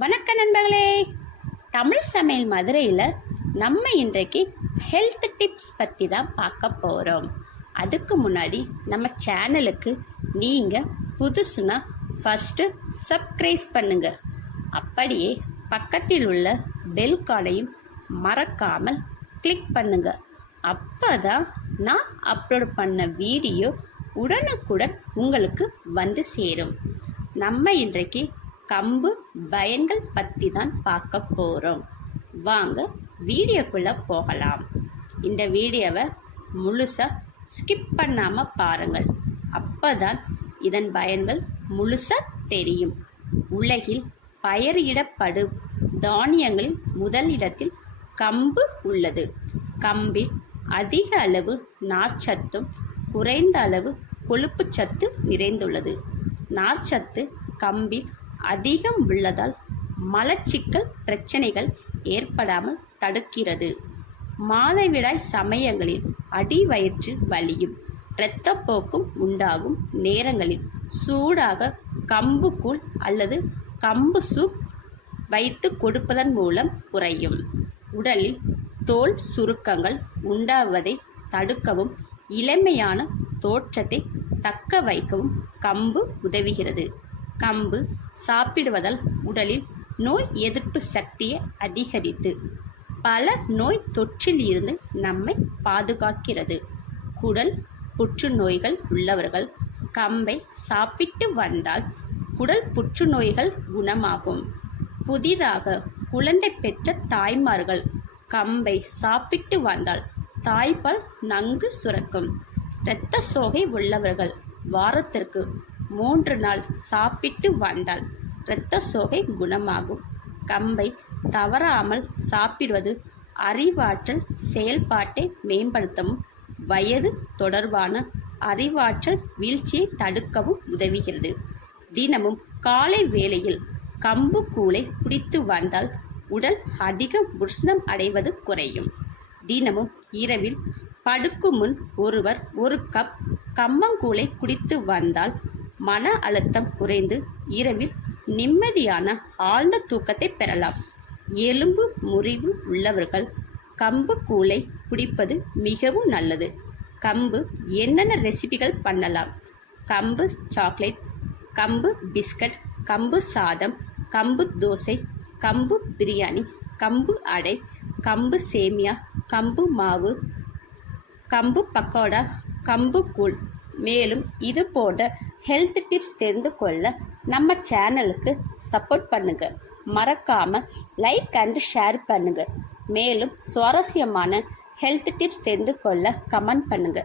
வணக்க நண்பர்களே, தமிழ் சமையல் மதுரையில் நம்ம இன்றைக்கு ஹெல்த் டிப்ஸ் பற்றி தான் பார்க்க போகிறோம். அதுக்கு முன்னாடி நம்ம சேனலுக்கு நீங்கள் புதுசுனா ஃபஸ்ட்டு சப்ஸ்கிரைப் பண்ணுங்க. அப்படியே பக்கத்தில் உள்ள பெல் கார்டையும் மறக்காமல் கிளிக் பண்ணுங்க. அப்போ தான் நான் அப்லோட் பண்ண வீடியோ உடனுக்குடன் உங்களுக்கு வந்து சேரும். நம்ம இன்றைக்கு கம்பு பயன்கள் பற்றி தான் பார்க்க போகிறோம். வாங்க வீடியோக்குள்ளே போகலாம். இந்த வீடியோவை முழுசாக ஸ்கிப் பண்ணாமல் பாருங்கள். அப்போ தான் இதன் பயன்கள் முழுசாக தெரியும். உலகில் பயிரிடப்படும் தானியங்களில் முதலிடத்தில் கம்பு உள்ளது. கம்பில் அதிக அளவு நார்ச்சத்தும் குறைந்த அளவு கொழுப்புச்சத்து நிறைந்துள்ளது. நார்ச்சத்து கம்பில் அதிகம் உள்ளதால் மலச்சிக்கல் பிரச்சனைகள் ஏற்படாமல் தடுக்கிறது. மாதவிடாய் சமயங்களில் அடிவயிற்று வலியும் இரத்தப்போக்கும் உண்டாகும் நேரங்களில் சூடாக கம்பு கூழ் அல்லது கம்பு சூப் வைத்து கொடுப்பதன் மூலம் குறையும். உடலில் தோல் சுருக்கங்கள் உண்டாவதை தடுக்கவும் இளமையான தோற்றத்தை தக்க வைக்கவும் கம்பு உதவுகிறது. கம்பு சாப்பிடுவதால் உடலில் நோய் எதிர்ப்பு சக்தியை அதிகரித்து பல நோய் தொற்றில் இருந்து நம்மை பாதுகாக்கிறது. குடல் புற்றுநோய்கள் உள்ளவர்கள் கம்பை சாப்பிட்டு வந்தால் குடல் புற்றுநோய்கள் குணமாகும். புதிதாக குழந்தை பெற்ற தாய்மார்கள் கம்பை சாப்பிட்டு வந்தால் தாய்ப்பால் நன்கு சுரக்கும். இரத்த சோகை உள்ளவர்கள் வாரத்திற்கு 3 நாள் சாப்பிட்டு வந்தால் இரத்த சோகை குணமாகும். கம்பை தவறாமல் சாப்பிடுவது அறிவாற்றல் செயல்பாட்டை மேம்படுத்தவும் வயது தொடர்பான அறிவாற்றல் வீழ்ச்சியை தடுக்கவும் உதவுகிறது. தினமும் காலை வேளையில் கம்பு கூழை குடித்து வந்தால் உடல் அதிக உஷ்ணம் அடைவது குறையும். தினமும் இரவில் படுக்கும் முன் ஒருவர் 1 கப் கம்பங்கூழை குடித்து வந்தால் மன அழுத்தம் குறைந்து இரவில் நிம்மதியான ஆழ்ந்த தூக்கத்தை பெறலாம். எலும்பு முறிவு உள்ளவர்கள் கம்பு கூழை குடிப்பது மிகவும் நல்லது. கம்பு என்னென்ன ரெசிபிகள் பண்ணலாம்? கம்பு சாக்லேட், கம்பு பிஸ்கட், கம்பு சாதம், கம்பு தோசை, கம்பு பிரியாணி, கம்பு அடை, கம்பு சேமியா, கம்பு மாவு, கம்பு பக்கோடா, கம்பு கூழ். மேலும் இது போன்ற ஹெல்த் டிப்ஸ் தெரிந்து கொள்ள நம்ம சேனலுக்கு சப்போர்ட் பண்ணுங்க. மறக்காம லைக் அண்ட் ஷேர் பண்ணுங்க. மேலும் சுவாரஸ்யமான ஹெல்த் டிப்ஸ் தெரிந்து கொள்ள கமெண்ட் பண்ணுங்க.